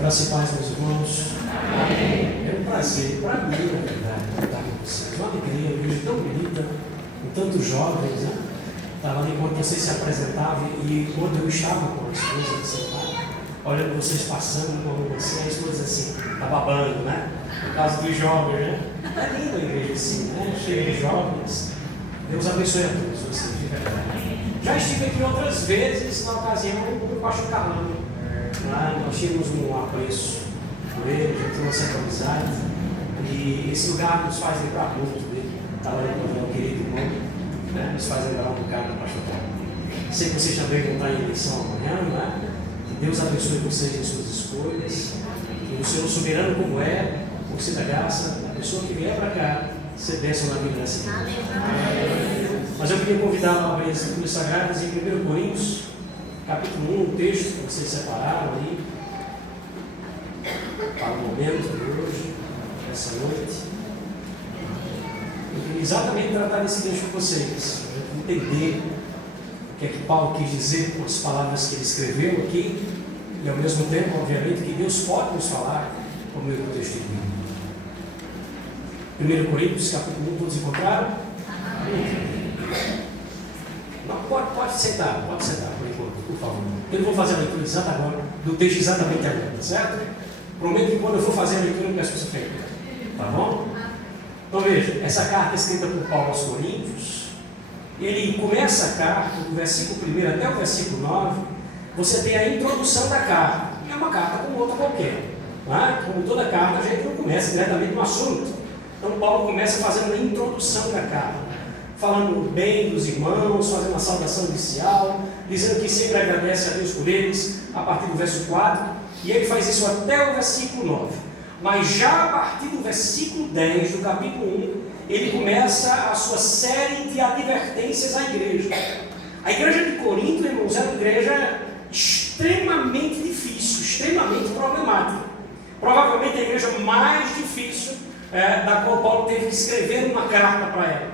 Graças e paz, meus irmãos. É um prazer para mim, na verdade, estar com vocês. Uma alegria, uma igreja tão bonita, com tantos jovens, né? Estava ali quando vocês se apresentavam e quando eu estava com a esposa sentada, olhando vocês passando com vocês, a esposa assim, está babando, né? Por causa dos jovens, né? É linda a igreja assim, né? Cheia de jovens. Deus abençoe a todos vocês, de verdade. Já estive aqui outras vezes, na ocasião do pastor Carlão. Nós tínhamos um apreço por ele, já temos uma certa amizade, e esse lugar nos faz lembrar muito dele. Estava ali com o querido irmão, né? Nos faz lembrar um bocado do pastor Carlos. Sei que vocês também vão estar em eleição amanhã, né? Que Deus abençoe vocês em suas escolhas, que o Senhor soberano como é, por ser da graça, a pessoa que vier para cá, ser bênção na vida dessa igreja. Mas eu queria convidá-lo a abrir as Escrituras Sagradas em 1 Coríntios, capítulo 1, um texto que vocês separaram aí para o momento de hoje, essa noite. Eu queria exatamente tratar desse texto com vocês, para entender o que é que Paulo quis dizer com as palavras que ele escreveu aqui, e ao mesmo tempo, obviamente, que Deus pode nos falar por meio do texto bíblico. 1 Coríntios, capítulo 1, todos encontraram? Não, pode sentar por enquanto, por favor. Eu não vou fazer a leitura exata agora, do texto exatamente agora, tá certo? Prometo que quando eu for fazer a leitura, eu peço que você feche. Tá bom? Então veja, essa carta é escrita por Paulo aos Coríntios. Ele começa a carta, do versículo 1 até o versículo 9, você tem a introdução da carta. É uma carta como outra qualquer. Tá? Como toda carta, a gente não começa diretamente no assunto. Então Paulo começa fazendo a introdução da carta, falando bem dos irmãos, fazendo uma saudação inicial, dizendo que sempre agradece a Deus por eles, a partir do verso 4, e ele faz isso até o versículo 9. Mas já a partir do versículo 10 do capítulo 1, ele começa a sua série de advertências à igreja. A igreja de Corinto, irmãos, era uma igreja extremamente difícil, extremamente problemática. Provavelmente a igreja mais difícil da qual Paulo teve que escrever uma carta para ela.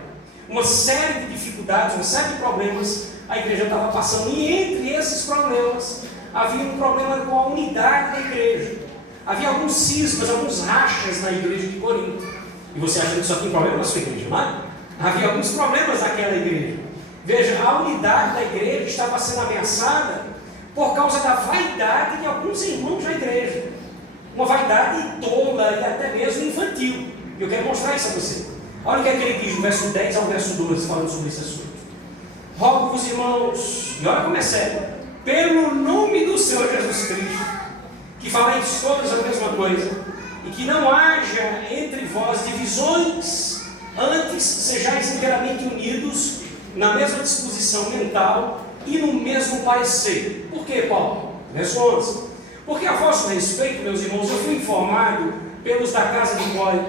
Uma série de dificuldades, uma série de problemas a igreja estava passando, e entre esses problemas havia um problema com a unidade da igreja. Havia alguns cismas, alguns rachas na igreja de Corinto. E você acha que só tem problema na sua igreja, não é? Havia alguns problemas naquela igreja. Veja, a unidade da igreja estava sendo ameaçada por causa da vaidade de alguns irmãos da igreja. Uma vaidade tola e até mesmo infantil. E eu quero mostrar isso a você. Olha o que é que ele diz do verso 10 ao verso 12, falando sobre esse assunto. Rogo-vos, irmãos, e olha como é sério, pelo nome do Senhor Jesus Cristo, que faleis todos a mesma coisa, e que não haja entre vós divisões, antes sejais inteiramente unidos na mesma disposição mental e no mesmo parecer. Por quê, Paulo? Verso 11. Porque a vosso respeito, meus irmãos, eu fui informado pelos da casa de Clói,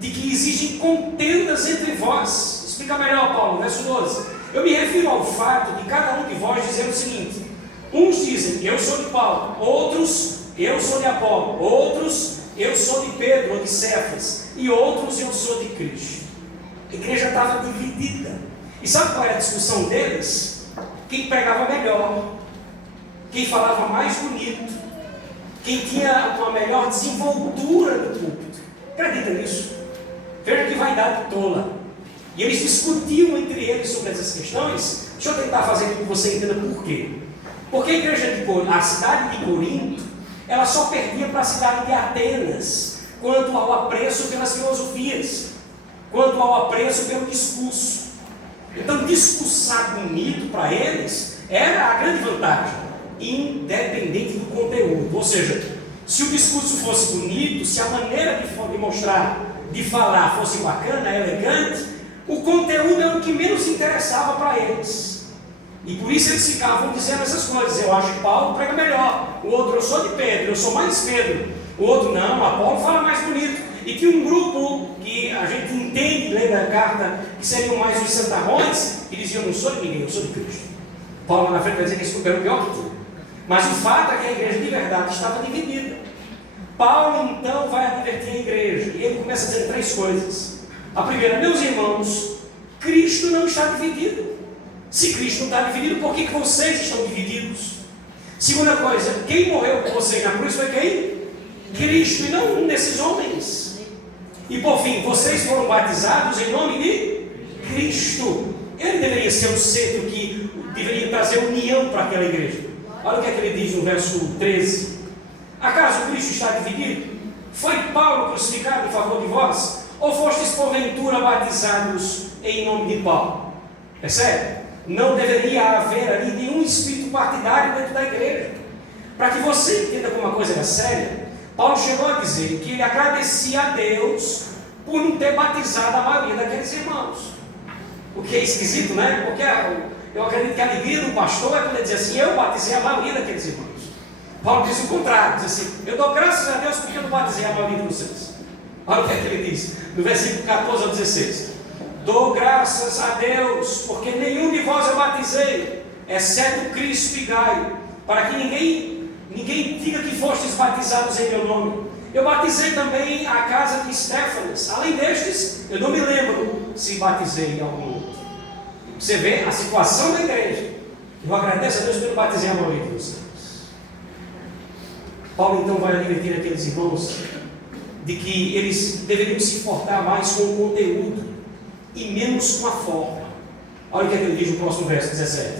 de que existem contendas entre vós. Explica melhor, Paulo, verso 12. Eu me refiro ao fato de cada um de vós dizer o seguinte: uns dizem, eu sou de Paulo; outros, eu sou de Apolo; outros, eu sou de Pedro ou de Cefas; e outros, eu sou de Cristo. A igreja estava dividida. E sabe qual era a discussão deles? Quem pregava melhor, quem falava mais bonito, quem tinha uma melhor desenvoltura no púlpito. Acredita nisso? Veja que vaidade tola. E eles discutiam entre eles sobre essas questões. Deixa eu tentar fazer com que você entenda por quê. Porque a igreja de Corinto, a cidade de Corinto, ela só perdia para a cidade de Atenas quanto ao apreço pelas filosofias, quanto ao apreço pelo discurso. Então, discursar bonito para eles era a grande vantagem, independente do conteúdo. Ou seja, se o discurso fosse bonito, se a maneira de mostrar, de falar fosse bacana, elegante, o conteúdo era o que menos interessava para eles. E por isso eles ficavam dizendo essas coisas. Eu acho que Paulo prega melhor. O outro, eu sou de Pedro, eu sou mais Pedro. O outro, não, Apolo fala mais bonito. E tinha um grupo que a gente entende, lendo a carta, que seriam mais os santarrões, que diziam, não sou de ninguém, eu sou de Cristo. Paulo na frente vai dizer que esse grupo era o pior que tinha. Mas o fato é que a igreja de verdade estava dividida. Paulo então vai advertir começa dizendo 3 coisas. A primeira, meus irmãos, Cristo não está dividido. Se Cristo não está dividido, por que vocês estão divididos? Segunda coisa, quem morreu por vocês na cruz foi quem? Cristo, e não um desses homens. E por fim, vocês foram batizados em nome de Cristo. Ele deveria ser o centro que deveria trazer união para aquela igreja. Olha o que é que ele diz no verso 13. Acaso Cristo está dividido? Foi Paulo crucificado em favor de vós? Ou fostes porventura batizados em nome de Paulo? Percebe? Não deveria haver ali nenhum espírito partidário dentro da igreja. Para que você entenda como a coisa era séria, Paulo chegou a dizer que ele agradecia a Deus por não ter batizado a maioria daqueles irmãos. O que é esquisito, né? Porque eu acredito que a alegria do pastor é quando ele diz assim, eu batizei a maioria daqueles irmãos. Paulo diz o contrário, diz assim, eu dou graças a Deus porque eu não batizei a maioria de vocês. Olha o que é que ele diz, no versículo 14 ao 16. Dou graças a Deus porque nenhum de vós eu batizei, exceto Cristo e Gaio, para que ninguém diga que fostes batizados em meu nome. Eu batizei também a casa de Estéfanas. Além destes, eu não me lembro se batizei algum outro. Você vê a situação da igreja. Eu agradeço a Deus pelo batizei a maioria de vocês. Paulo então vai advertir aqueles irmãos de que eles deveriam se importar mais com o conteúdo e menos com a forma. Olha o que ele diz no próximo verso 17.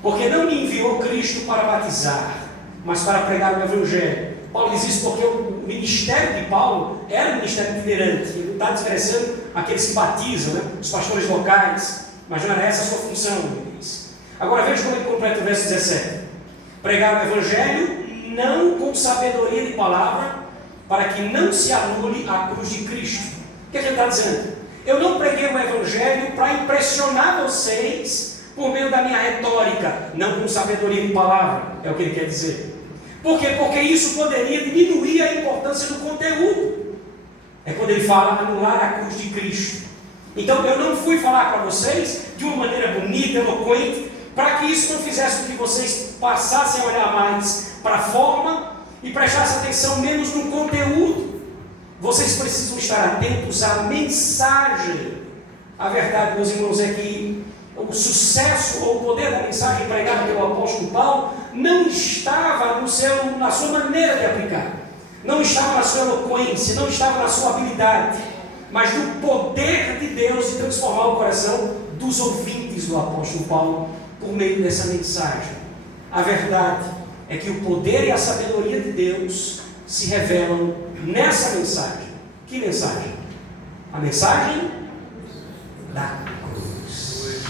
Porque não me enviou Cristo para batizar, mas para pregar o Evangelho. Paulo diz isso porque o ministério de Paulo era um ministério itinerante. Ele não está desmerecendo aqueles que batizam, né? Os pastores locais, mas não era essa a sua função, ele diz. Agora veja como ele completa o verso 17. Pregar o Evangelho não com sabedoria de palavra, para que não se anule a cruz de Cristo. O que ele está dizendo? Eu não preguei o Evangelho para impressionar vocês por meio da minha retórica, não com sabedoria de palavra, é o que ele quer dizer. Por quê? Porque isso poderia diminuir a importância do conteúdo. É quando ele fala anular a cruz de Cristo. Então eu não fui falar para vocês de uma maneira bonita, eloquente, para que isso não fizesse com que vocês passassem a olhar mais para a forma e prestassem atenção menos no conteúdo. Vocês precisam estar atentos à mensagem. A verdade, meus irmãos, é que o sucesso ou o poder da mensagem pregada pelo apóstolo Paulo não estava na sua maneira de aplicar, não estava na sua eloquência, não estava na sua habilidade, mas no poder de Deus de transformar o coração dos ouvintes do apóstolo Paulo por meio dessa mensagem. A verdade é que o poder e a sabedoria de Deus se revelam nessa mensagem. Que mensagem? A mensagem da cruz.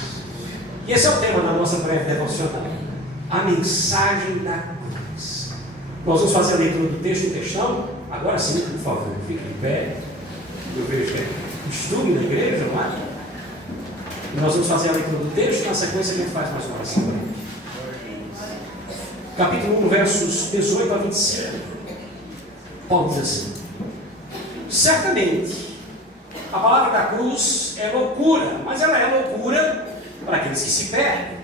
E esse é o tema da nossa breve devocional. A mensagem da cruz. Nós vamos fazer a leitura do texto em questão. Agora sim, por favor, fique de pé. Eu vejo que é costume na igreja, não é? E nós vamos fazer a leitura do texto. Na sequência a gente faz mais uma oração. Capítulo 1, versos 18 a 25. Paulo diz assim: certamente a palavra da cruz é loucura, mas ela é loucura para aqueles que se perdem.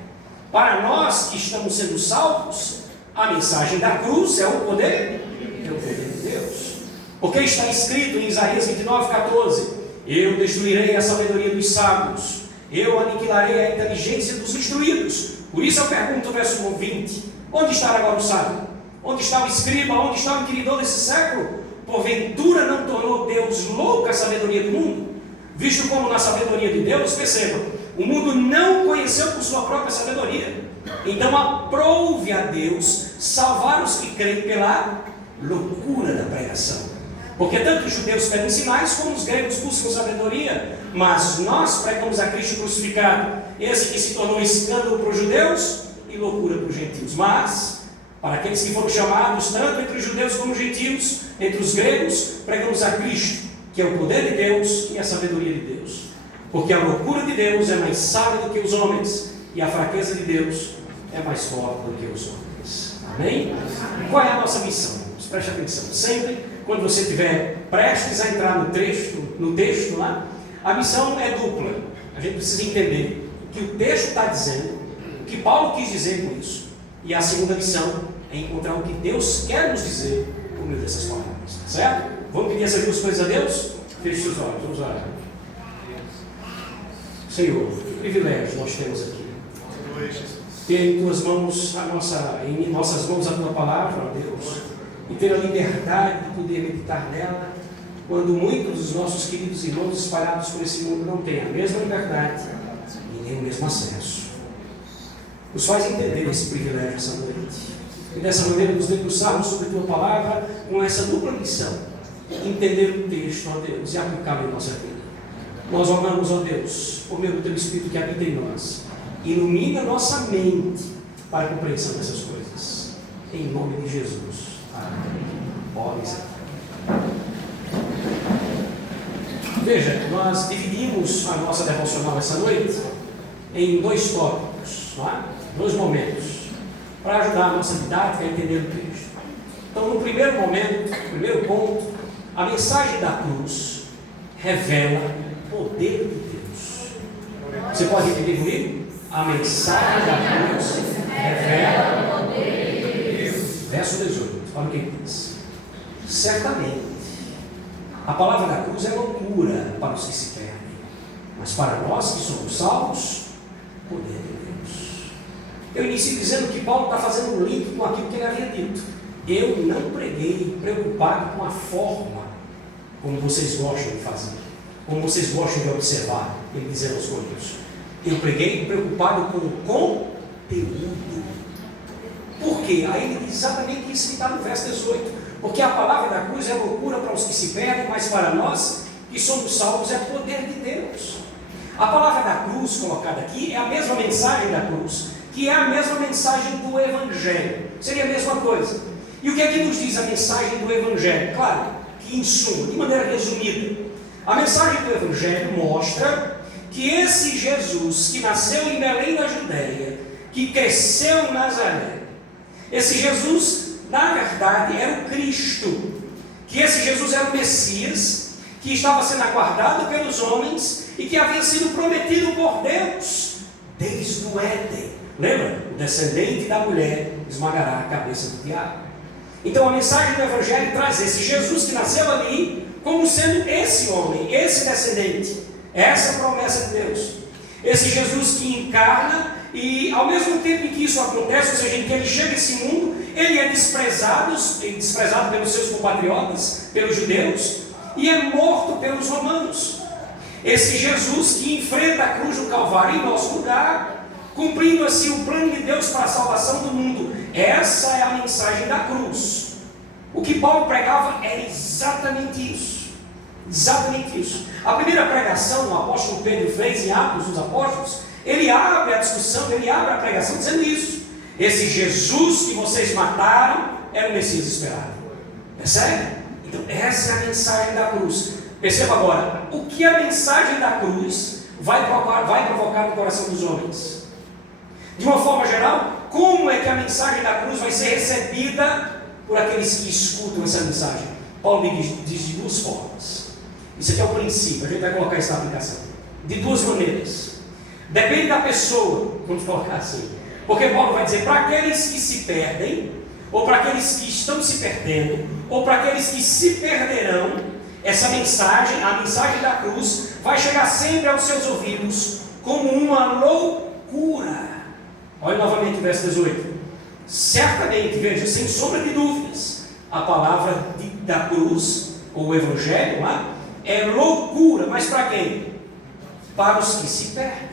Para nós que estamos sendo salvos, a mensagem da cruz é o poder de Deus. Porque está escrito em Isaías 29:14: eu destruirei a sabedoria dos sábios, eu aniquilarei a inteligência dos instruídos. Por isso eu pergunto, verso 20: onde está agora o sábio? Onde está o escriba? Onde está o inquiridor desse século? Porventura não tornou Deus louca a sabedoria do mundo? Visto como na sabedoria de Deus, percebam, o mundo não conheceu por sua própria sabedoria. Então aprouve a Deus salvar os que creem pela loucura da pregação. Porque tanto os judeus pedem sinais, como os gregos buscam sabedoria. Mas nós pregamos a Cristo crucificado, esse que se tornou escândalo para os judeus e loucura para os gentios. Mas para aqueles que foram chamados, tanto entre os judeus como os gentios, entre os gregos, pregamos a Cristo, que é o poder de Deus e a sabedoria de Deus. Porque a loucura de Deus é mais sábia do que os homens, e a fraqueza de Deus é mais forte do que os homens. Amém? E qual é a nossa missão? Preste atenção. Sempre, quando você estiver prestes a entrar no texto lá, a missão é dupla. A gente precisa entender o que o texto está dizendo, o que Paulo quis dizer com isso. E a segunda missão é encontrar o que Deus quer nos dizer por meio dessas palavras. Certo? Vamos pedir essas duas coisas a Deus? Feche os olhos, vamos orar. Senhor, que privilégio nós temos aqui. Ter em tuas mãos em nossas mãos a tua palavra, ó Deus, e ter a liberdade de poder meditar nela, quando muitos dos nossos queridos irmãos espalhados por esse mundo não têm a mesma liberdade e nem o mesmo acesso. Nos faz entender esse privilégio essa noite, e dessa maneira nos debruçarmos sobre a tua palavra com essa dupla missão: entender o texto, ó Deus, e aplicá-lo em nossa vida. Nós oramos, ó Deus, por meio do teu Espírito que habita em nós, ilumina nossa mente para a compreensão dessas coisas. Em nome de Jesus. Amém. Podem ser. Veja, nós dividimos a nossa devocional essa noite em dois tópicos, não é? Dois momentos, para ajudar a nossa didática a entender o texto. Então, no primeiro momento, no primeiro ponto, a mensagem da cruz revela o poder de Deus. Você pode entender comigo? A mensagem da cruz revela o poder de Deus. Verso 18, olha o que diz. Certamente, a palavra da cruz é loucura para os que se perdem, mas para nós que somos salvos, poder de Deus. Eu inicio dizendo que Paulo está fazendo um link com aquilo que ele havia dito. Eu não preguei preocupado com a forma, como vocês gostam de fazer, como vocês gostam de observar, ele dizendo aos Coríntios. Eu preguei preocupado com o conteúdo. Por quê? Aí ele diz exatamente isso que está no verso 18. Porque a palavra da cruz é loucura para os que se perdem, mas para nós que somos salvos é poder de Deus. A palavra da cruz colocada aqui é a mesma mensagem da cruz, que é a mesma mensagem do Evangelho. Seria a mesma coisa. E o que é que nos diz a mensagem do Evangelho? Claro, que em suma, de maneira resumida, a mensagem do Evangelho mostra que esse Jesus que nasceu em Belém da Judéia, que cresceu em Nazaré, esse Jesus, na verdade, era o Cristo, que esse Jesus era o Messias, que estava sendo aguardado pelos homens e que havia sido prometido por Deus desde o Éden. Lembra? O descendente da mulher esmagará a cabeça do diabo. Então a mensagem do Evangelho traz esse Jesus que nasceu ali como sendo esse homem, esse descendente, essa promessa de Deus. Esse Jesus que encarna e ao mesmo tempo em que isso acontece, ou seja, em que ele chega a esse mundo, ele é desprezado pelos seus compatriotas, pelos judeus, e é morto pelos romanos. Esse Jesus que enfrenta a cruz do Calvário em nosso lugar, cumprindo assim o plano de Deus para a salvação do mundo. Essa é a mensagem da cruz. O que Paulo pregava era exatamente isso. Exatamente isso. A primeira pregação, o apóstolo Pedro fez em Atos dos Apóstolos, ele abre a discussão, ele abre a pregação dizendo isso. Esse Jesus que vocês mataram era o Messias esperado. Percebe? Então essa é a mensagem da cruz. Perceba agora, o que a mensagem da cruz vai provocar no coração dos homens? De uma forma geral, como é que a mensagem da cruz vai ser recebida por aqueles que escutam essa mensagem? Paulo diz de duas formas. Isso aqui é o princípio, a gente vai colocar isso na aplicação. De duas maneiras. Depende da pessoa, vamos colocar assim. Porque Paulo vai dizer, para aqueles que se perdem, ou para aqueles que estão se perdendo, ou para aqueles que se perderão, essa mensagem, a mensagem da cruz, vai chegar sempre aos seus ouvidos como uma loucura. Olha novamente o verso 18. Certamente, veja, sem sombra de dúvidas, a palavra da cruz, ou o Evangelho, é loucura, mas para quem? Para os que se perdem.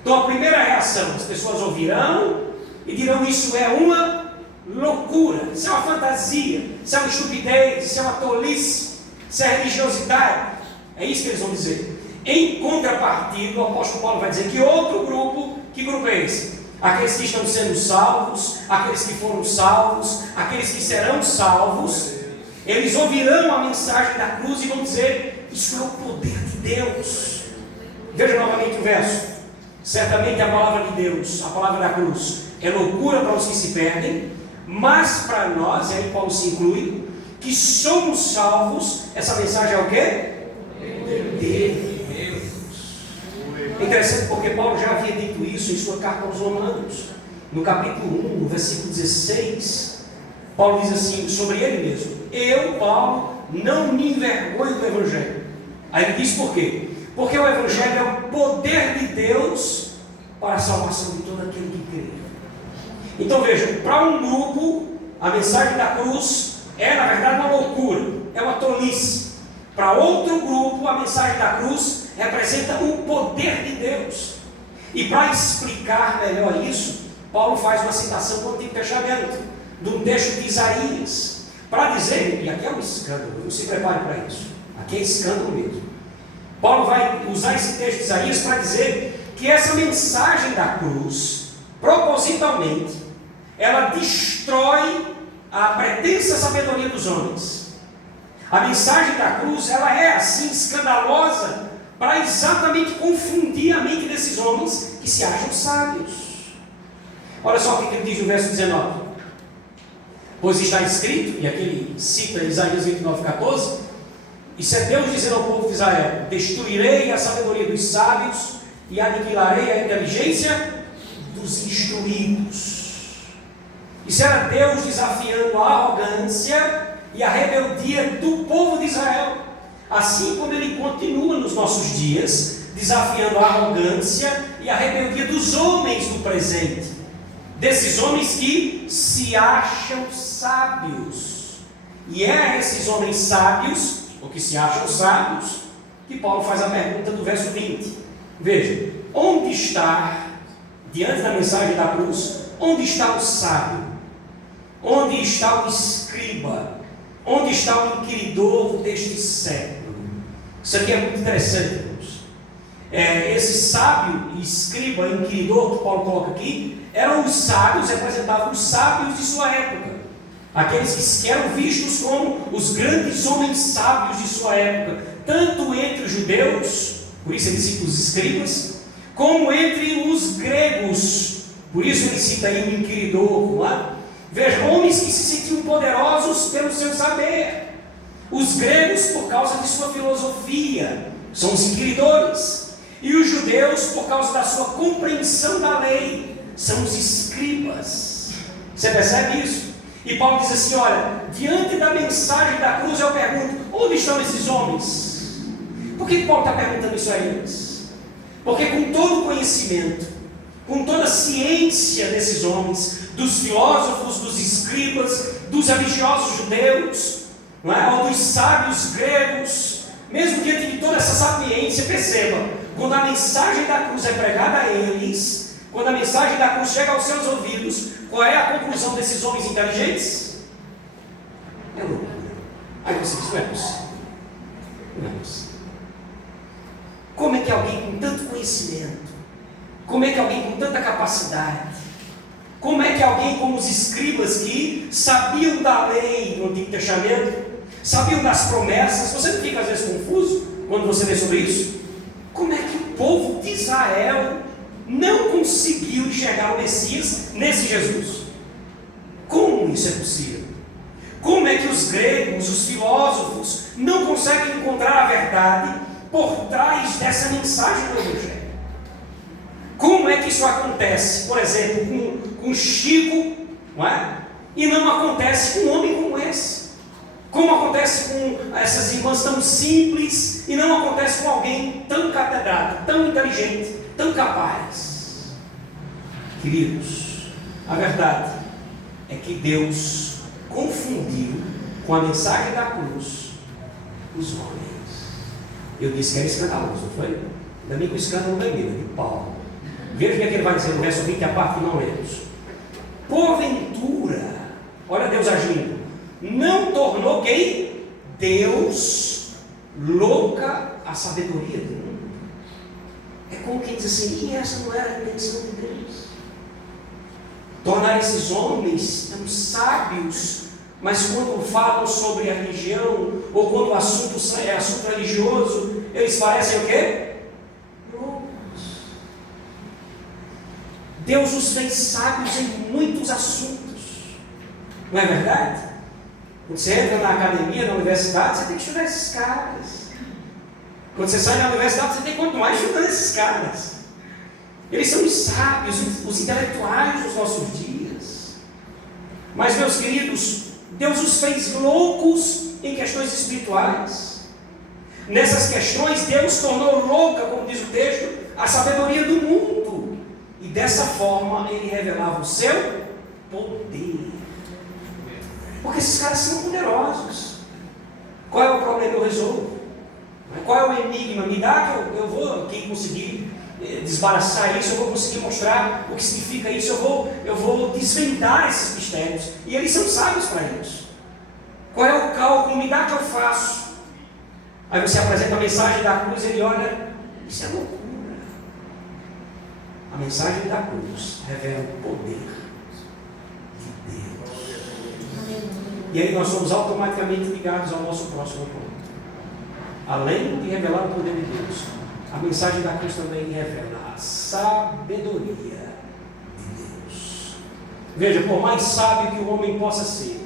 Então a primeira reação, as pessoas ouvirão e dirão, isso é uma loucura, isso é uma fantasia, isso é uma estupidez, isso é uma tolice, isso é religiosidade. É isso que eles vão dizer. Em contrapartida, o apóstolo Paulo vai dizer que outro grupo, que grupo é esse? Aqueles que estão sendo salvos, aqueles que foram salvos, aqueles que serão salvos, eles ouvirão a mensagem da cruz e vão dizer, isso é o poder de Deus. Veja novamente o verso. Certamente a palavra de Deus, a palavra da cruz, é loucura para os que se perdem, mas para nós, e aí Paulo se inclui, que somos salvos, essa mensagem é o quê? De Deus. É interessante porque Paulo já havia dito isso em sua carta aos Romanos, no capítulo 1, no versículo 16, Paulo diz assim, sobre ele mesmo, eu, Paulo, não me envergonho do Evangelho, Aí ele diz por quê? Porque o Evangelho é o poder de Deus para a salvação de todo aquele que crê. Então veja, para um grupo, a mensagem da cruz é na verdade uma loucura, é uma tolice. Para outro grupo, a mensagem da cruz representa o poder de Deus. E para explicar melhor isso, Paulo faz uma citação do Antigo Testamento, de um texto de Isaías, para dizer, e aqui é um escândalo, não se prepare para isso, aqui é escândalo mesmo. Paulo vai usar esse texto de Isaías para dizer que essa mensagem da cruz, propositalmente, ela destrói a pretensa sabedoria dos homens. A mensagem da cruz, ela é assim escandalosa para exatamente confundir a mente desses homens que se acham sábios. Olha só o que ele diz no verso 19. Pois está escrito, e aqui ele cita Isaías 29:14, isso é Deus dizendo ao povo de Israel: destruirei a sabedoria dos sábios e aniquilarei a inteligência dos instruídos. Isso era Deus desafiando a arrogância e a rebeldia do povo de Israel. Assim como ele continua nos nossos dias, desafiando a arrogância e a rebeldia dos homens do presente. Desses homens que se acham sábios. E é a esses homens sábios, ou que se acham sábios, que Paulo faz a pergunta do verso 20. Veja, onde está, diante da mensagem da cruz, onde está o sábio? Onde está o escriba? Onde está o inquiridor deste século? Isso aqui é muito interessante, irmãos. Esse sábio, escriba, inquiridor que Paulo coloca aqui, eram os sábios, representavam os sábios de sua época. Aqueles que eram vistos como os grandes homens sábios de sua época, tanto entre os judeus, por isso ele cita os escribas, como entre os gregos, por isso ele cita aí o inquiridor, não é? Veja, homens que se sentiam poderosos pelo seu saber. Os gregos por causa de sua filosofia, são os inquiridores. E os judeus por causa da sua compreensão da lei, são os escribas. Você percebe isso? E Paulo diz assim, olha, diante da mensagem da cruz eu pergunto, onde estão esses homens? Por que Paulo está perguntando isso a eles? Porque com todo o conhecimento, com toda a ciência desses homens, dos filósofos, dos escribas, dos religiosos judeus, não é? Ou dos sábios gregos, mesmo diante de toda essa sapiência, perceba, quando a mensagem da cruz é pregada a eles, quando a mensagem da cruz chega aos seus ouvidos, qual é a conclusão desses homens inteligentes? É loucura. Aí você diz, não é possível. Não é possível. Como é que alguém com tanto conhecimento, como é que alguém com tanta capacidade, como é que alguém como os escribas que sabiam da lei no Antigo Testamento, sabiam das promessas, você não fica às vezes confuso quando você lê sobre isso? Como é que o povo de Israel não conseguiu enxergar o Messias nesse Jesus? Como isso é possível? Como é que os gregos, os filósofos, não conseguem encontrar a verdade por trás dessa mensagem do Evangelho? Como é que isso acontece, por exemplo, com Chico, não é? E não acontece com um homem como esse? Como acontece com essas irmãs tão simples e não acontece com alguém tão catedrado, tão inteligente, tão capaz? Queridos, a verdade é que Deus confundiu com a mensagem da cruz os homens. Eu disse que era escandaloso, não foi? Ainda bem que o escândalo da Bíblia, de Paulo. Veja o que é que ele vai dizer no verso 20, a parte que não lemos. Porventura, olha Deus agindo, não tornou quem? Deus louca a sabedoria do mundo. É como quem diz assim, e essa não era a intenção de Deus? Tornar esses homens tão sábios, mas quando falam sobre a religião, ou quando o assunto é assunto religioso, eles parecem o quê? Deus os fez sábios em muitos assuntos, não é verdade? Quando você entra na academia, na universidade, você tem que estudar esses caras. Quando você sai da universidade, você tem que continuar estudando esses caras. Eles são os sábios, os intelectuais dos nossos dias. Mas, meus queridos, Deus os fez loucos em questões espirituais. Nessas questões, Deus tornou louca, como diz o texto, a sabedoria do mundo. E dessa forma, Ele revelava o seu poder. Porque esses caras são poderosos. Qual é o problema? Eu resolvo. Qual é o enigma? Me dá que eu vou, quem conseguir desbaraçar isso, eu vou conseguir mostrar o que significa isso, eu vou desvendar esses mistérios. E eles são sábios para isso. Qual é o cálculo? Me dá que eu faço. Aí você apresenta a mensagem da cruz e ele olha, isso é loucura. A mensagem da cruz revela o poder de Deus. E aí nós somos automaticamente ligados ao nosso próximo ponto. Além de revelar o poder de Deus, a mensagem da cruz também revela a sabedoria de Deus. Veja, por mais sábio que o homem possa ser,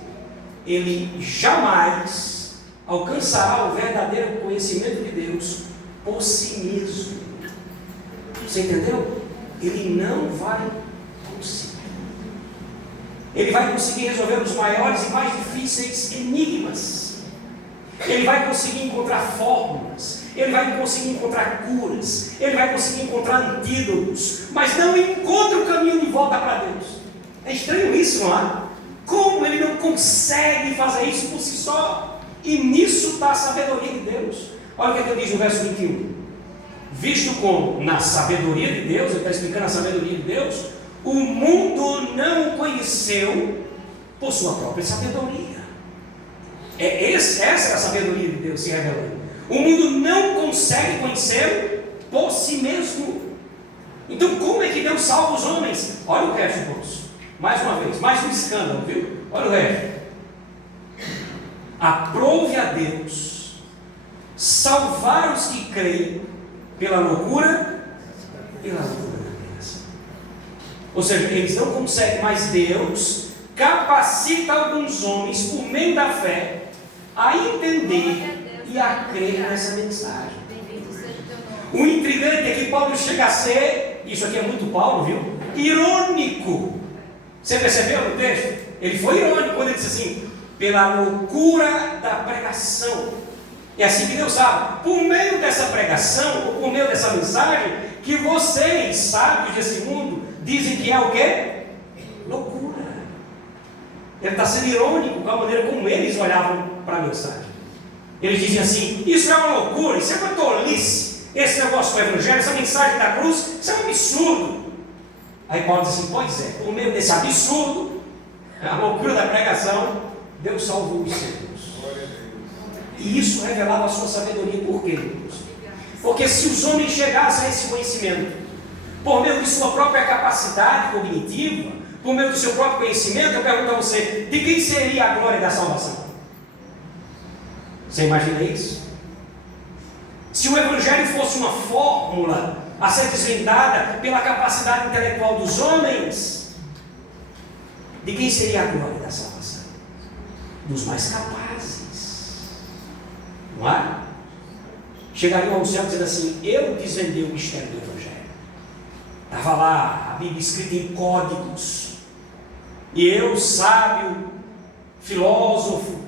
ele jamais alcançará o verdadeiro conhecimento de Deus por si mesmo. Você entendeu? Ele não vai conseguir. Ele vai conseguir resolver os maiores e mais difíceis enigmas. Ele vai conseguir encontrar fórmulas. Ele vai conseguir encontrar curas. Ele vai conseguir encontrar antídotos. Mas não encontra o caminho de volta para Deus. É estranho isso, não é? Como ele não consegue fazer isso por si só? E nisso está a sabedoria de Deus. Olha o que ele diz no verso 21. Visto como na sabedoria de Deus, ele está explicando a sabedoria de Deus, o mundo não o conheceu por sua própria sabedoria. Essa é a sabedoria de Deus se revelando. O mundo não consegue conhecê-lo por si mesmo. Então como é que Deus salva os homens? Olha o resto, irmãos. Mais uma vez, mais um escândalo, viu? Olha o resto. Aprove a Deus salvar os que creem pela loucura da pregação. Ou seja, eles não conseguem, mas Deus capacita alguns homens por meio da fé a entender e a crer nessa mensagem. O intrigante é que Paulo chega a ser, isso aqui é muito Paulo, viu? Irônico. Você percebeu no texto? Ele foi irônico quando ele disse assim, pela loucura da pregação. É assim que Deus sabe, por meio dessa pregação, ou por meio dessa mensagem, que vocês, sábios desse mundo, dizem que é o quê? Loucura. Ele está sendo irônico com a maneira como eles olhavam para a mensagem. Eles diziam assim, isso é uma loucura, isso é uma tolice, esse negócio do Evangelho, essa mensagem da cruz, isso é um absurdo. Aí Paulo diz assim, pois é, por meio desse absurdo, a loucura da pregação, Deus salvou os seus. E isso revelava a sua sabedoria. Por quê, Deus? Porque se os homens chegassem a esse conhecimento, por meio de sua própria capacidade cognitiva, por meio do seu próprio conhecimento, eu pergunto a você, de quem seria a glória da salvação? Você imagina isso? Se o Evangelho fosse uma fórmula a ser desvendada pela capacidade intelectual dos homens, de quem seria a glória da salvação? Dos mais capazes. Não é? Chegariam ao céu dizendo assim, eu desvendei o mistério do Evangelho. Estava lá, a Bíblia escrita em códigos. E eu, sábio, filósofo,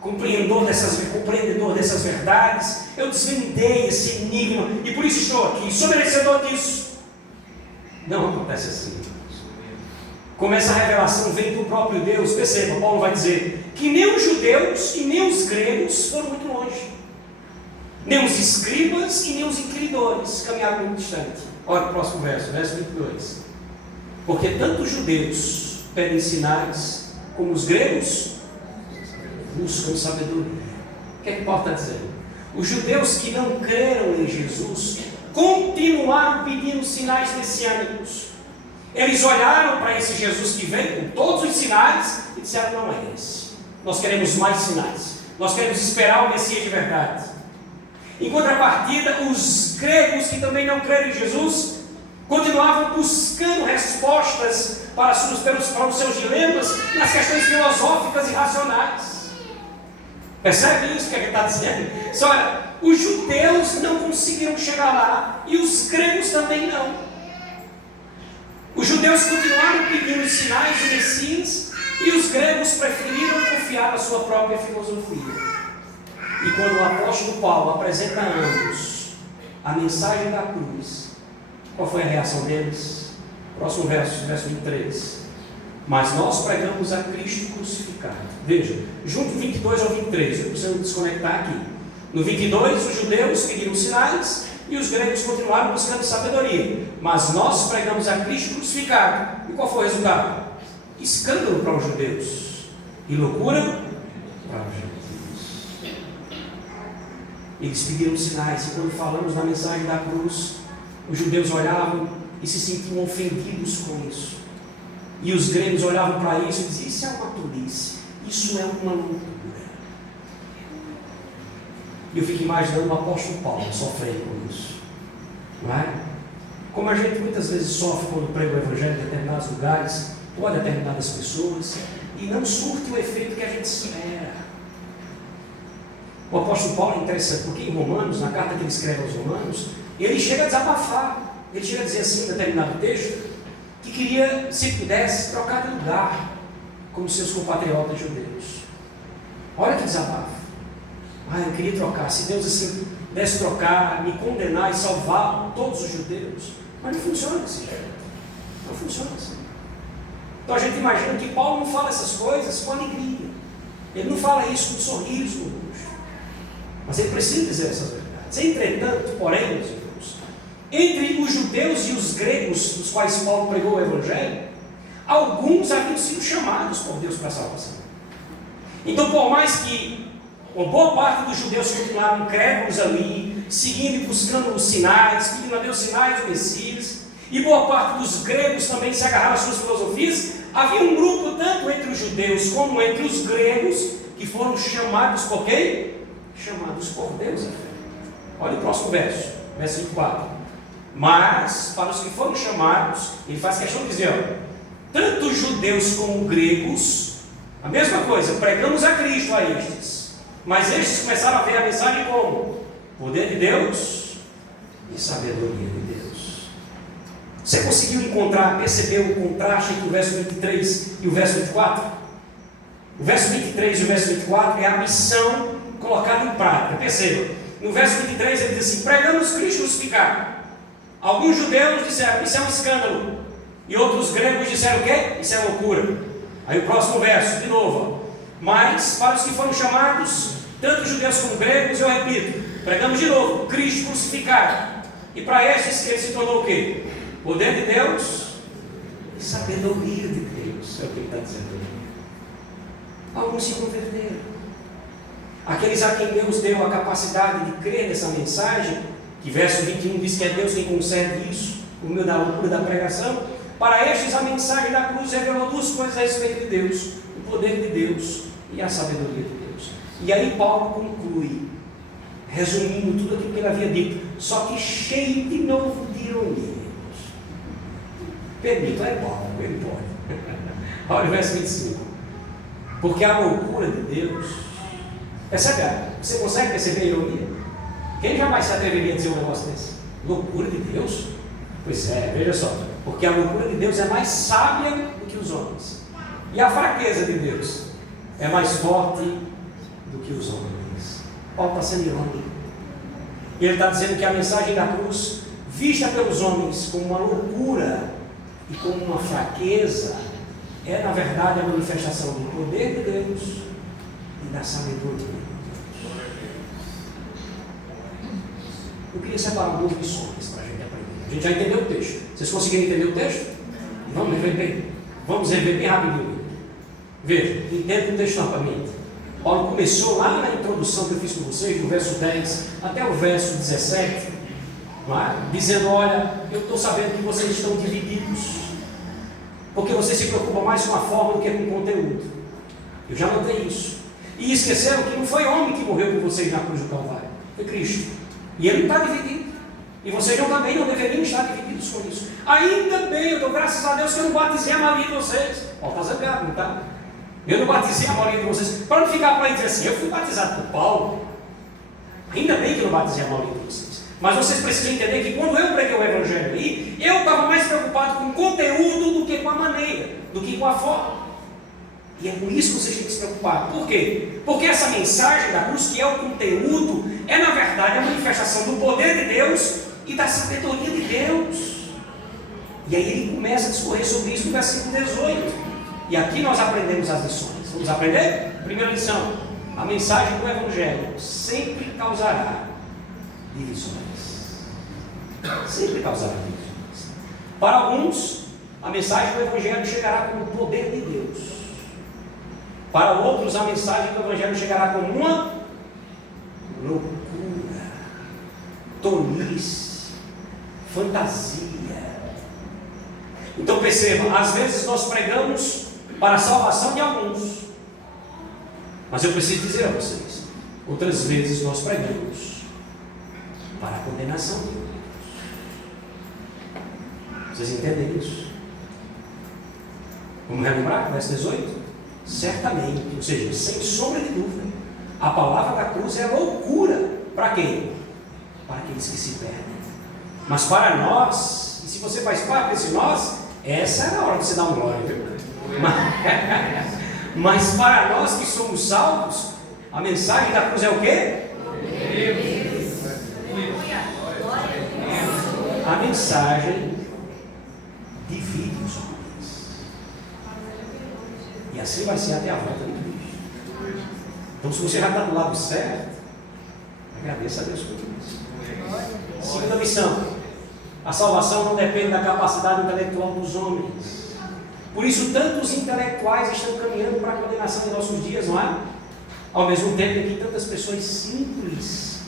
compreendedor dessas verdades, eu desvendei esse enigma, e por isso estou aqui, sou merecedor disso. Não acontece assim. Como essa revelação vem do próprio Deus, perceba, Paulo vai dizer que nem os judeus e nem os gregos foram muito longe. Nem os escribas e nem os inquiridores caminharam muito distante. Olha o próximo verso, verso 22. Porque tanto os judeus pedem sinais, como os gregos buscam sabedoria. O que é que Paulo está dizendo? Os judeus que não creram em Jesus continuaram pedindo sinais messiânicos. Eles olharam para esse Jesus que vem com todos os sinais e disseram, não é esse. Nós queremos mais sinais. Nós queremos esperar o Messias de verdade. Em contrapartida, os gregos que também não creram em Jesus continuavam buscando respostas para os seus dilemas nas questões filosóficas e racionais. Percebe isso que ele está dizendo? Olha, os judeus não conseguiram chegar lá e os gregos também não. Os judeus continuaram pedindo os sinais do Messias e os gregos preferiram confiar na sua própria filosofia. E quando o apóstolo Paulo apresenta a ambos a mensagem da cruz, qual foi a reação deles? Próximo verso, verso 23. Mas nós pregamos a Cristo crucificado. Veja, junto 22 ao 23, eu preciso desconectar aqui. No 22, os judeus pediram sinais e os gregos continuaram buscando sabedoria. Mas nós pregamos a Cristo crucificado. E qual foi o resultado? Escândalo para os judeus e loucura para os gentios. Eles pediram sinais, e quando falamos da mensagem da cruz, os judeus olhavam e se sentiam ofendidos com isso. E os gregos olhavam para isso e diziam: isso é uma tolice, isso é uma loucura. E eu fico imaginando o apóstolo Paulo sofrendo com isso, não é? Como a gente muitas vezes sofre quando prega o evangelho em determinados lugares, ou a determinadas pessoas, e não surte o efeito que a gente espera. O apóstolo Paulo é interessante, porque em Romanos, na carta que ele escreve aos Romanos, ele chega a desabafar, ele chega a dizer assim, em determinado texto, que queria, se pudesse, trocar de lugar com os seus compatriotas judeus. Olha que desabafo. Eu queria trocar, se Deus assim pudesse trocar, me condenar e salvar todos os judeus. Mas não funciona desse jeito. Não funciona assim. Então a gente imagina que Paulo não fala essas coisas com alegria. Ele não fala isso com um sorriso no rosto. Mas ele precisa dizer essas verdades. Entretanto, porém, meus irmãos, entre os judeus e os gregos, dos quais Paulo pregou o evangelho, alguns haviam sido chamados por Deus para a salvação. Então, por mais que uma boa parte dos judeus continuaram incrédulos ali, seguindo e buscando os sinais, pedindo a Deus sinais do Messias, e boa parte dos gregos também se agarraram às suas filosofias, havia um grupo, tanto entre os judeus como entre os gregos, que foram chamados por quem? Chamados por Deus. Olha o próximo verso, verso 24. Mas, para os que foram chamados, ele faz questão de dizer, tanto os judeus como os gregos, a mesma coisa, pregamos a Cristo a estes. Mas estes começaram a ver a mensagem como? Poder de Deus e sabedoria de Deus. Você conseguiu encontrar, perceber o contraste entre o verso 23 e o verso 24? O verso 23 e o verso 24 é a missão colocada em prática. Perceba, no verso 23 ele diz assim, pregamos Cristo crucificado. Alguns judeus disseram, isso é um escândalo. E outros gregos disseram o quê? Isso é loucura. Aí o próximo verso, de novo. Mas, para os que foram chamados, tanto judeus como gregos, eu repito, pregamos de novo, Cristo crucificado. E para estes ele se tornou o quê? Poder de Deus e sabedoria de Deus. É o que ele está dizendo. Alguns se converteram. Aqueles a quem Deus deu a capacidade de crer nessa mensagem, que verso 21 diz que é Deus quem concede isso, o meio da loucura da pregação. Para estes a mensagem da cruz revelou duas coisas a respeito de Deus: o poder de Deus e a sabedoria de Deus. E aí Paulo conclui, resumindo tudo aquilo que ele havia dito, só que cheio de novo de ironia. Permito, é Paulo, ele pode. Olha o verso 25. Porque a loucura de Deus, percebe? Você consegue perceber a ironia? Quem jamais se atreveria a dizer um negócio desse? Loucura de Deus? Pois é, veja só. Porque a loucura de Deus é mais sábia do que os homens. E a fraqueza de Deus é mais forte do que os homens. Paulo está sendo irônico. Ele está dizendo que a mensagem da cruz, vista pelos homens como uma loucura e como uma fraqueza, é na verdade a manifestação do poder de Deus e da sabedoria de Deus. Eu queria separar algumas lições para a gente aprender. A gente já entendeu o texto. Vocês conseguiram entender o texto? Vamos rever bem. Vamos rever bem rapidinho. Veja, entenda o texto novamente. Paulo começou lá na introdução que eu fiz com vocês, do verso 10 até o verso 17, dizendo, olha, eu estou sabendo que vocês estão divididos, porque vocês se preocupam mais com a forma do que com o conteúdo. Eu já notei isso. E esqueceram que não foi homem que morreu por vocês na cruz do Calvário, foi Cristo. E ele não está dividido. E vocês também não deveriam estar divididos com isso. Ainda bem, eu dou graças a Deus que eu não batizei a maioria de vocês. Paulo está zangado, não está? Eu não batizei a maioria de vocês. Para não ficar para aí dizer assim, eu fui batizado por Paulo. Ainda bem que eu não batizei a maioria de vocês. Mas vocês precisam entender que quando eu preguei o evangelho aí, eu estava mais preocupado com o conteúdo do que com a maneira, do que com a forma. E é por isso que vocês têm que se preocupar. Por quê? Porque essa mensagem da cruz, que é o conteúdo, é na verdade a manifestação do poder de Deus e da sabedoria de Deus. E aí ele começa a discorrer sobre isso no versículo 18. E aqui nós aprendemos as lições. Vamos aprender? Primeira lição: a mensagem do Evangelho sempre causará divisões. Sempre causará divisões. Para alguns, a mensagem do Evangelho chegará como o poder de Deus. Para outros, a mensagem do Evangelho chegará como uma loucura, tolice, fantasia. Então perceba, às vezes nós pregamos para a salvação de alguns, mas eu preciso dizer a vocês, outras vezes nós pregamos para a condenação de outros. Vocês entendem isso? Vamos relembrar, verso 18? Certamente, ou seja, sem sombra de dúvida, a palavra da cruz é loucura. Para quem? Para aqueles que se perdem. Mas para nós, e se você faz parte desse nós, essa é a hora de você dar um glória, viu? Mas para nós que somos salvos, a mensagem da cruz é o quê? A mensagem divide os homens. E assim vai ser até a volta de Cristo. Então, se você já está do lado certo, agradeça a Deus por isso. Segunda missão: a salvação não depende da capacidade intelectual dos homens. Por isso, tantos intelectuais estão caminhando para a condenação de nossos dias, não é? Ao mesmo tempo em que tantas pessoas simples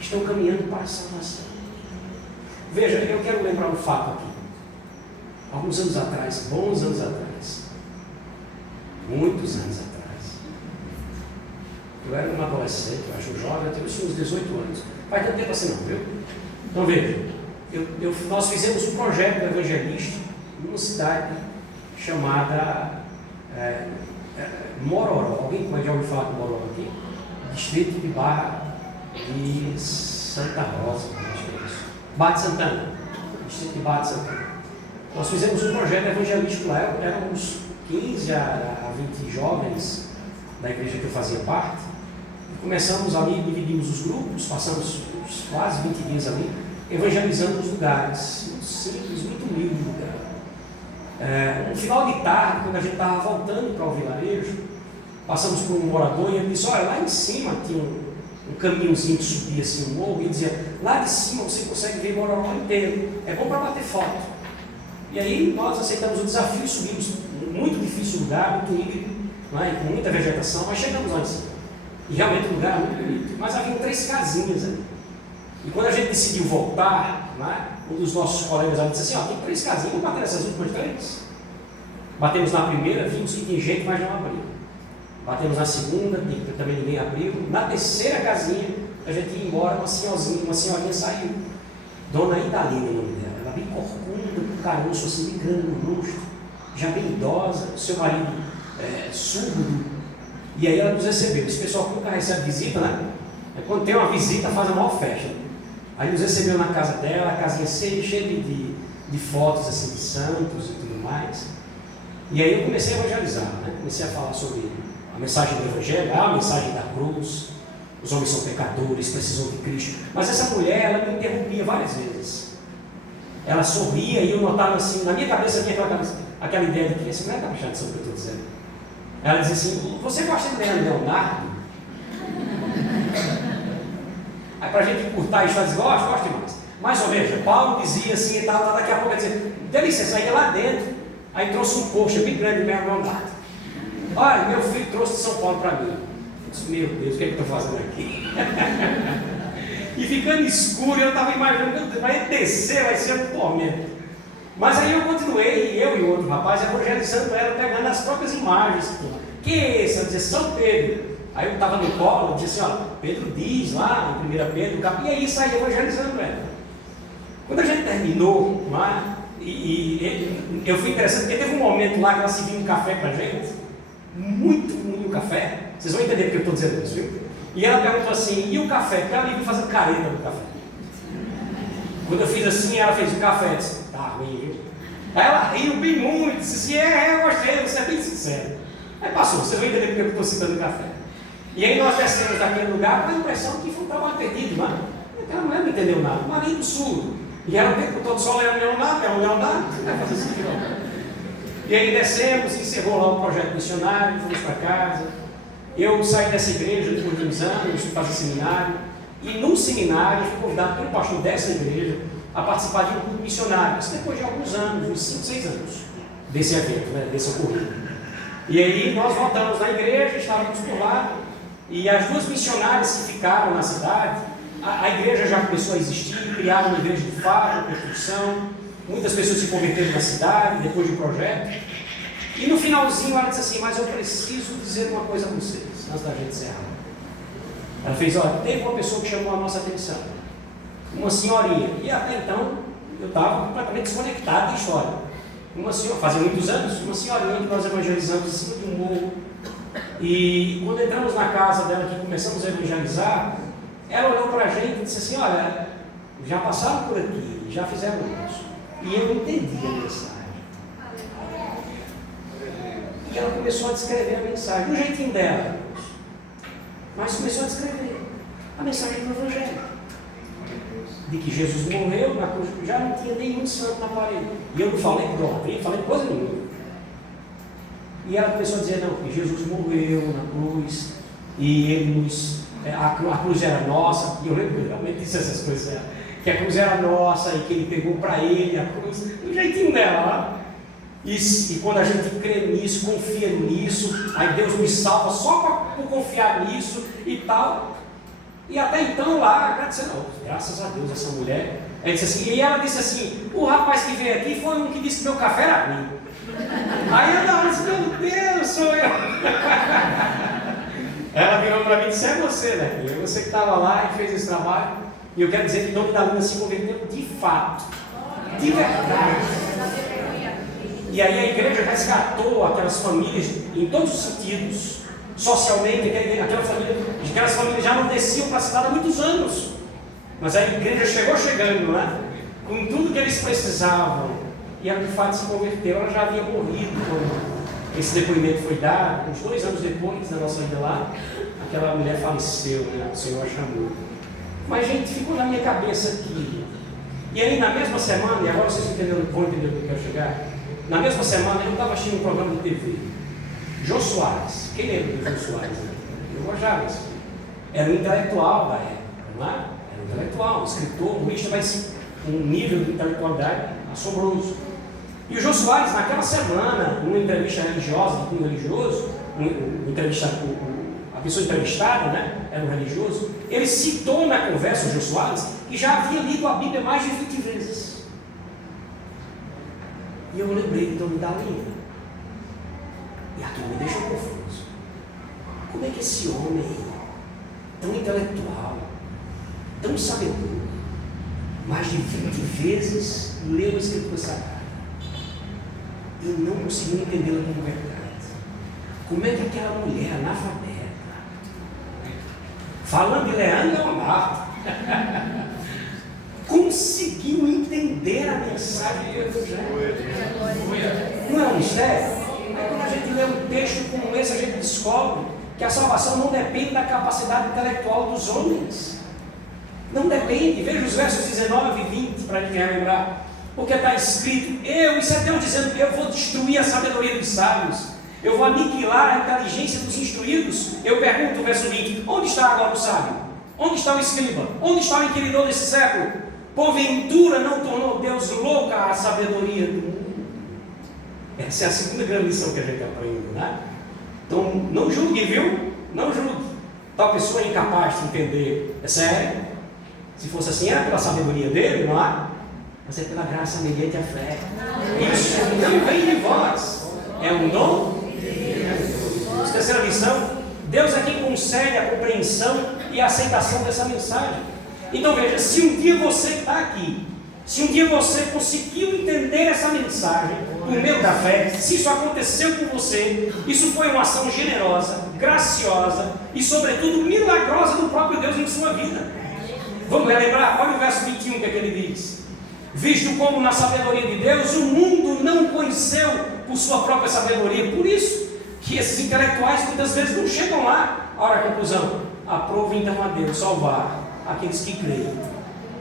estão caminhando para a salvação. Veja, eu quero lembrar um fato aqui. Alguns anos atrás, bons anos atrás, muitos anos atrás, eu era um adolescente, eu acho jovem, eu tinha uns 18 anos. Faz tanto tempo assim não, viu? Então veja, nós fizemos um projeto evangelístico numa cidade chamada Mororó. Alguém já ouviu falar de Mororó aqui? Distrito de Barra de Santa Rosa, acho que é isso. Barra de Santana. Distrito de Barra de Santana. Nós fizemos um projeto evangelístico lá, éramos 15 a 20 jovens da igreja que eu fazia parte. Começamos ali, dividimos os grupos, passamos quase 20 dias ali, evangelizando os lugares, muito simples, muito humilde lugar. No final de tarde, quando a gente estava voltando para o vilarejo, passamos por um morador e ele disse: olha, lá em cima tinha um caminhozinho que subia assim um morro, e ele dizia: lá de cima você consegue ver Mororó inteiro, é bom para bater foto. E aí nós aceitamos o desafio e subimos. Muito difícil lugar, muito íngreme, com muita vegetação, mas chegamos lá em cima. E realmente o lugar era muito bonito. Mas havia 3 casinhas ali. E quando a gente decidiu voltar, um dos nossos colegas ali disse assim: tem 3 casinhas, vamos bater nessas últimas 3. Batemos na primeira, vimos que tinha jeito, mas não abriu. Batemos na segunda, também ninguém abriu. Na terceira casinha, a gente ia embora, uma senhorinha saiu. Dona Idalina, o nome dela. Ela bem corcunda, com caroço assim, bem grande no rosto, já bem idosa, seu marido surdo. E aí ela nos recebeu. Esse pessoal que nunca recebe visita, quando tem uma visita, faz a maior festa. Aí nos recebeu na casa dela, a casinha cheia de fotos assim, de santos e tudo mais. E aí eu comecei a evangelizar, comecei a falar sobre a mensagem do Evangelho, a mensagem da cruz. Os homens são pecadores, precisam de Cristo. Mas essa mulher, ela me interrompia várias vezes. Ela sorria e eu notava assim, na minha cabeça tinha aquela ideia de que essa mulher está prestando atenção no que eu estou dizendo. Ela dizia assim: você gosta de Leonardo? Aí para a gente encurtar isso, ela dizia: gosto demais. Mas veja, Paulo dizia assim e tal, daqui a pouco ele dizia: dê licença, aí ia lá dentro. Aí trouxe um coxa bem grande, meio Leonardo. Olha, meu filho trouxe de São Paulo para mim. Eu disse: meu Deus, o que é que eu estou fazendo aqui? E ficando escuro, eu estava imaginando, vai descer, vai ser um tormento. Mas aí eu continuei, eu e o outro rapaz, evangelizando ela, pegando as próprias imagens. Que é esse? Ela dizia: São Pedro. Aí eu estava no colo, eu disse assim: Pedro diz lá, em 1 Pedro, e aí saí evangelizando ela. Quando a gente terminou, eu fui interessante, porque teve um momento lá que ela serviu um café para a gente, muito ruim o café. Vocês vão entender porque eu estou dizendo isso, viu? E ela perguntou assim: e o café? Porque ela me viu fazendo careta no café. Quando eu fiz assim, ela fez o café. Eu disse: tá ruim, viu? Aí ela riu bem muito, disse assim: eu gostei, você é bem sincero. Aí passou, vocês vão entender porque eu estou citando o café. E aí nós descemos daquele lugar com a impressão que foi um trabalho perdido, não é? Aquela mulher não entendeu nada, o marido surdo. E ela o tempo todo só Leonardo, você vai fazer isso aqui não. E aí descemos, encerrou lá o projeto missionário, fomos para casa. Eu saí dessa igreja depois de uns anos, fui fazer seminário. E no seminário, fui convidado pelo pastor dessa igreja a participar de um culto missionário. Isso depois de alguns anos, uns 5, 6 anos, desse evento, né, desse ocorrido. E aí nós voltamos na igreja, estávamos por lá. E as duas missionárias que ficaram na cidade, a igreja já começou a existir, criaram uma igreja de fato, construção. Muitas pessoas se converteram na cidade, depois do projeto. E no finalzinho ela disse assim, mas eu preciso dizer uma coisa a vocês, antes da gente encerrar. Ela fez, olha, teve uma pessoa que chamou a nossa atenção. Uma senhorinha. E até então, eu estava completamente desconectado da história. Uma senhora, fazia muitos anos, uma senhorinha que nós evangelizamos em cima de um morro. E quando entramos na casa dela, que começamos a evangelizar, ela olhou para a gente e disse assim, olha, já passaram por aqui, já fizeram isso. E eu entendi a mensagem. E ela começou a descrever a mensagem, do jeitinho dela. Mas começou a descrever a mensagem do Evangelho. De que Jesus morreu na cruz, já não tinha nenhum santo na parede. E eu não falei idolatria, falei coisa nenhuma. E ela começou a dizer, não, que Jesus morreu na cruz, e ele nos. A cruz era nossa, e eu lembro que eu realmente disse essas coisas, que a cruz era nossa, e que ele pegou para ele a cruz, do jeitinho dela lá. E quando a gente crê nisso, confia nisso, aí Deus nos salva só por confiar nisso e tal. E até então lá, agradecendo, graças a Deus, essa mulher. E ela disse assim, o rapaz que veio aqui foi um que disse que meu café era ruim. Aí eu disse, meu Deus, sou eu. Ela virou para mim e disse, é você, né? É você que estava lá e fez esse trabalho. E eu quero dizer que Dona Idalina se converteu de fato, de verdade. E aí a igreja resgatou aquelas famílias em todos os sentidos, socialmente, aquelas famílias já não desciam para a cidade há muitos anos. Mas a igreja chegou chegando, né? Com tudo que eles precisavam. E ela de fato se converteu, ela já havia morrido quando esse depoimento foi dado, uns 2 anos depois da nossa ida lá, aquela mulher faleceu, né? O Senhor a chamou. Mas gente, ficou na minha cabeça aqui. E aí na mesma semana, e agora vocês vão entender o que eu quero chegar. Na mesma semana eu estava assistindo um programa de TV. Jô Soares, quem lembra do Jô Soares? Né? Eu gostava disso. Era um intelectual da época, não é? Era um intelectual, um escritor, humorista, mas um nível de intelectualidade assombroso. E o Jô Soares, naquela semana, numa entrevista religiosa, com um religioso, a pessoa entrevistada, né, era um religioso, ele citou na conversa, o Jô Soares, que já havia lido a Bíblia mais de 20 vezes. E eu lembrei de Dona Idalina. E aquilo me deixou confuso. Como é que esse homem, tão intelectual, tão sabedor, mais de 20 vezes leu a Escritura Sagrada e não conseguiu entendê-la como verdade? Como é que aquela mulher analfabeta, falando de Leandro e Leonardo, conseguiu entender a mensagem do Evangelho? Não é um mistério? Aí quando a gente lê um texto como esse, a gente descobre que a salvação não depende da capacidade intelectual dos homens. Não depende. Veja os versos 19 e 20 para a gente relembrar. Porque está escrito, isso é Deus dizendo que eu vou destruir a sabedoria dos sábios, eu vou aniquilar a inteligência dos instruídos. Eu pergunto, verso 20, onde está agora o sábio? Onde está o escriba? Onde está o inquiridor desse século? Porventura não tornou Deus louca a sabedoria do mundo? Essa é a segunda grande lição que a gente aprende, né? Então, não julgue, viu? Não julgue. Tal pessoa é incapaz de entender. É sério? Se fosse assim, era pela sabedoria dele, não é? Mas é pela graça mediante a fé. Isso não vem de vós. É um dom de Deus. Terceira lição, Deus é quem concede a compreensão e a aceitação dessa mensagem. Então veja, se um dia você está aqui, se um dia você conseguiu entender essa mensagem por meio da fé, se isso aconteceu com você, isso foi uma ação generosa, graciosa e sobretudo milagrosa do próprio Deus em sua vida. Vamos relembrar? Olha o verso 21 que é que ele diz: visto como na sabedoria de Deus o mundo não conheceu por sua própria sabedoria. Por isso que esses intelectuais muitas vezes não chegam lá. Ora, a conclusão: aprove então a Deus salvar aqueles que creem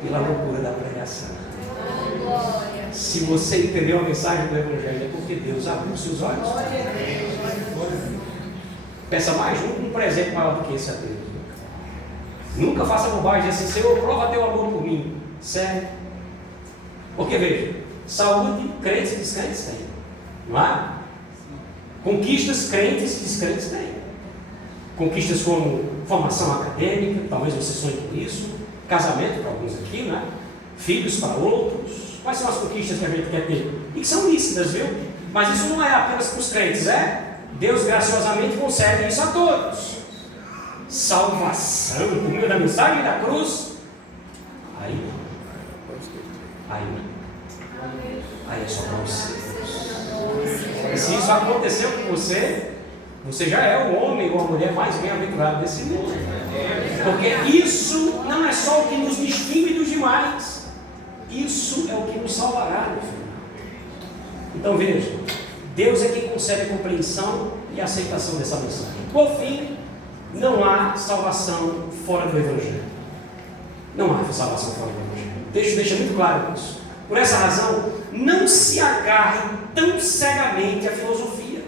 pela loucura da pregação. Se você entendeu a mensagem do Evangelho, é porque Deus abriu seus olhos. Peça mais um presente maior do que esse a Deus. Nunca faça bobagem assim: Senhor, prova teu amor por mim. Sério? Porque veja, saúde, crentes e descrentes têm, não é? Conquistas, crentes e descrentes têm. Conquistas como formação acadêmica, talvez você sonhe com isso. Casamento para alguns aqui, né? Filhos para outros. Quais são as conquistas que a gente quer ter? E que são lícitas, viu? Mas isso não é apenas para os crentes, é? Deus graciosamente concede isso a todos. Salvação por meio da mensagem da cruz. Aí não. Aí é só para você. E se isso aconteceu com você, você já é o homem ou a mulher mais bem-aventurado desse mundo. Porque isso não é só o que nos distingue dos demais, isso é o que nos salvará no final. Então veja, Deus é quem concede a compreensão e a aceitação dessa mensagem. Por fim, não há salvação fora do Evangelho. Não há salvação fora do Evangelho. O texto deixa muito claro isso. Por essa razão, não se agarre tão cegamente à filosofia,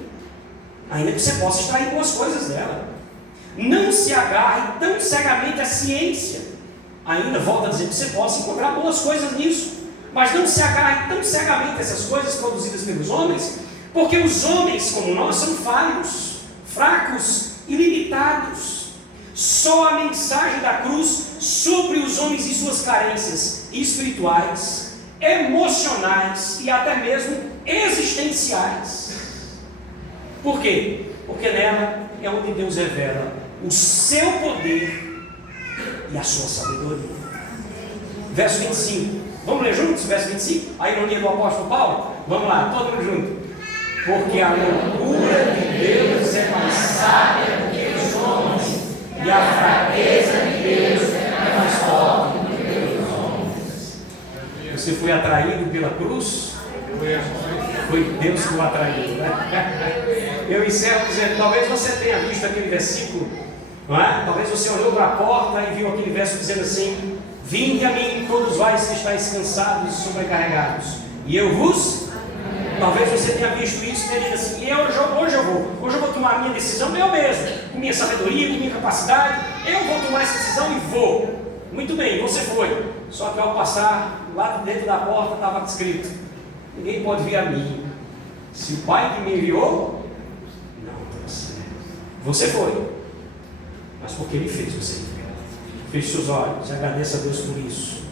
ainda que você possa extrair boas coisas dela. Não se agarre tão cegamente à ciência, ainda volto a dizer que você possa encontrar boas coisas nisso, mas não se agarre tão cegamente a essas coisas produzidas pelos homens, porque os homens como nós são falhos, fracos e limitados. Só a mensagem da cruz supre os homens e suas carências espirituais, emocionais e até mesmo existenciais. Por quê? Porque nela é onde Deus revela o seu poder e a sua sabedoria. Verso 25. Vamos ler juntos? Verso 25. A ironia do apóstolo Paulo. Vamos lá, todo mundo junto. Porque a loucura de Deus é mais sábia do que os homens, e a fraqueza de Deus é mais forte do que os homens. Você foi atraído pela cruz? Foi Deus que o atraiu, né? Eu encerro dizendo: talvez você tenha visto aquele versículo, não é? Talvez você olhou para a porta e viu aquele verso dizendo assim: vinde a mim todos vós que estáis cansados e sobrecarregados, e eu vos... Talvez você tenha visto isso e tenha dito assim: hoje eu vou tomar a minha decisão eu mesmo, com minha sabedoria, com minha capacidade, eu vou tomar essa decisão e vou. Muito bem, você foi. Só que ao passar, lá dentro da porta estava escrito: ninguém pode vir a mim, se o Pai que me enviou não trouxe. Você foi, mas porque Ele fez você. Feche seus olhos, agradeça a Deus por isso.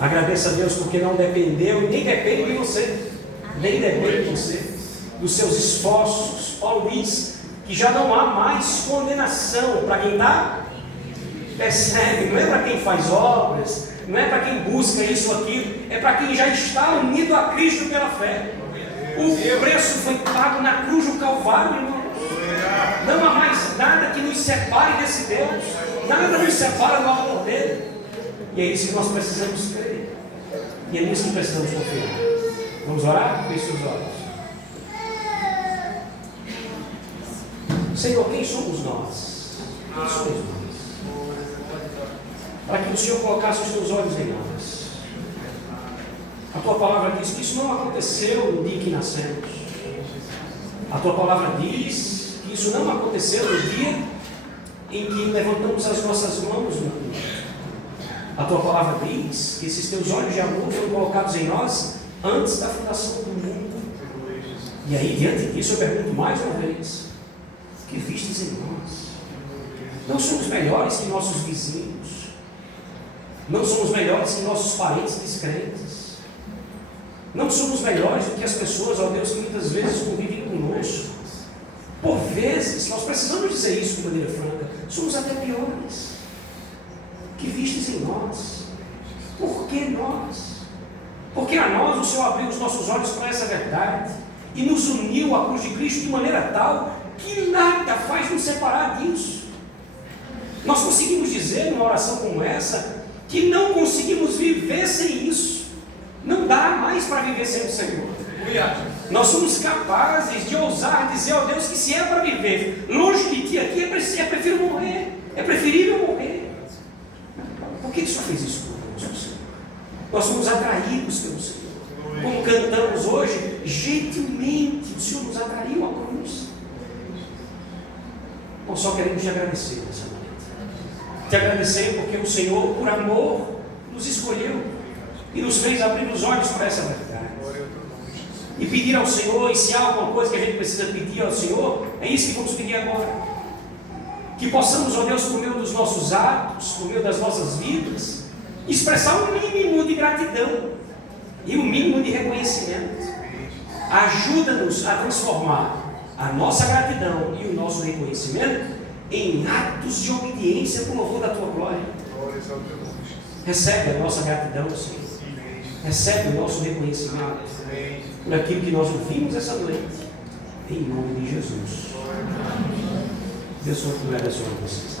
Agradeça a Deus porque não dependeu e nem depende de você. Nem depende de você, dos seus esforços. Paulo diz que já não há mais condenação para quem está, percebe, não é para quem faz obras, não é para quem busca isso ou aquilo, é para quem já está unido a Cristo pela fé. O preço foi pago na cruz do Calvário, irmão. Não há mais nada que nos separe desse Deus, nada nos separa do amor dele, e é isso que nós precisamos crer, e é nisso que precisamos confiar. Vamos orar? Feche os olhos. Senhor, quem somos nós? Quem somos nós? Para que o Senhor colocasse os teus olhos em nós. A tua palavra diz que isso não aconteceu no dia que nascemos. A tua palavra diz que isso não aconteceu no dia em que levantamos as nossas mãos no mundo. A tua palavra diz que esses teus olhos de amor foram colocados em nós antes da fundação do mundo. E aí, diante disso, eu pergunto mais uma vez: que vistes em nós? Não somos melhores que nossos vizinhos, não somos melhores que nossos parentes descrentes, não somos melhores do que as pessoas, ó Deus, que muitas vezes convivem conosco. Por vezes, nós precisamos dizer isso de maneira franca, somos até piores. Que vistes em nós? Por que nós? Porque a nós o Senhor abriu os nossos olhos para essa verdade e nos uniu à cruz de Cristo de maneira tal que nada faz nos separar disso. Nós conseguimos dizer numa oração como essa que não conseguimos viver sem isso. Não dá mais para viver sem o Senhor. Nós somos capazes de ousar dizer ao Deus que se é para viver longe de ti aqui, é preferível morrer. É preferível morrer. Por que o Senhor fez isso conosco, Senhor? Nós somos atraídos pelo Senhor. Como cantamos hoje, gentilmente o Senhor nos atraiu à cruz. Nós só queremos te agradecer nessa noite. Te agradecer porque o Senhor, por amor, nos escolheu e nos fez abrir os olhos para essa verdade. E pedir ao Senhor, e se há alguma coisa que a gente precisa pedir ao Senhor, é isso que vamos pedir agora. Que possamos, ó Deus, por meio dos nossos atos, por meio das nossas vidas, expressar um mínimo de gratidão e um mínimo de reconhecimento. Ajuda-nos a transformar a nossa gratidão e o nosso reconhecimento em atos de obediência por louvor da Tua glória. Recebe a nossa gratidão, Senhor. Recebe o nosso reconhecimento por aquilo que nós ouvimos essa noite, em nome de Jesus. Deus, Senhor, que leve a sua vocês.